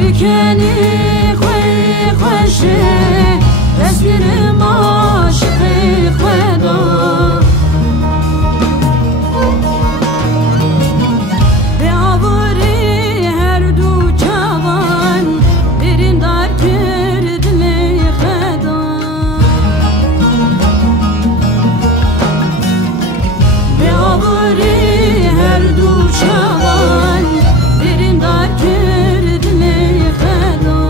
بکنی خوی خوشه تصویر عاشقی خدا به آوری هر دو جوان برین دار کرد لی خدا به آوری هر دو جوان برین دار کرد لی خدا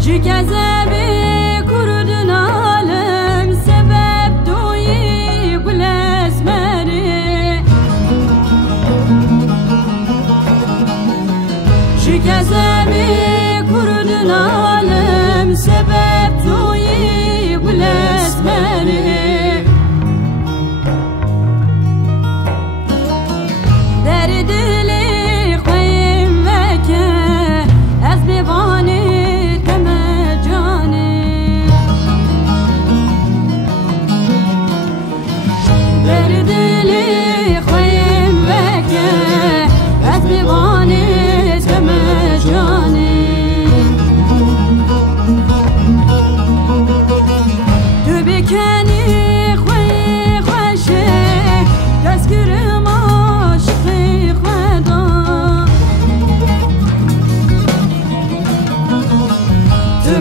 جگزبی کردن عالم سبب دوی گل اسمری جگزبی کردن عالم سبب دوی گل اسمری در دلی خویم وکه از بیوانی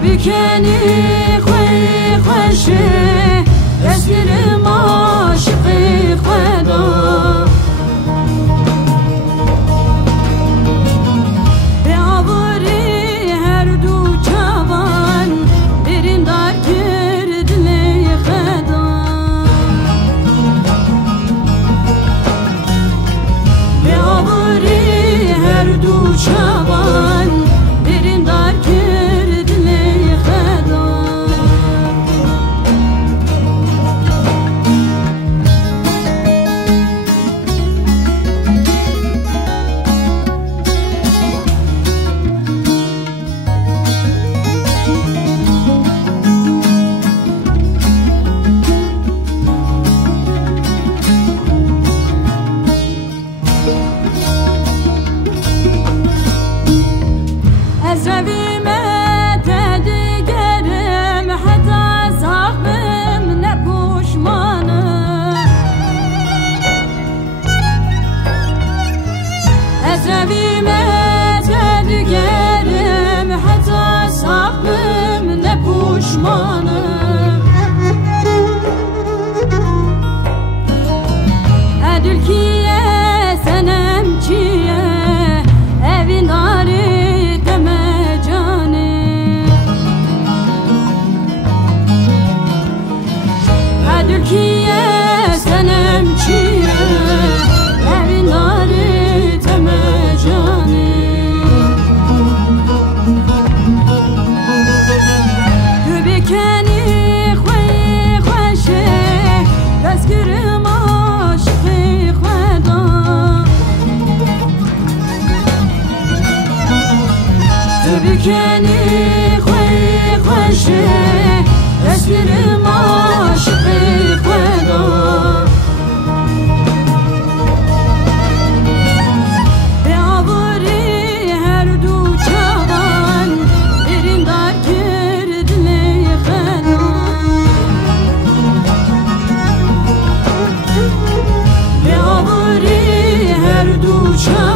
بکنی خوی خوشه تصویر عاشقی خدا به آوری هر دو جوان برین دار کرد لی خدا به آوری هر دو جوان برین دار کرد لی خدا از رویمت دیگرم حتی صاحبم نپوشمانم از رویمت دیگرم حتی صاحبم نپوشمانم عدل کیه سنم چیه اوین داری کیه سنم چیه اوین داری تم جانی تو بکنی خوی خوشه دستگیرم عاشقی خدا تو بکنی خوی خوشه دستگیرم عاشقی خدا به آوری هر دو جوان برین دار کرد لی خدا به آوری هر دو جوان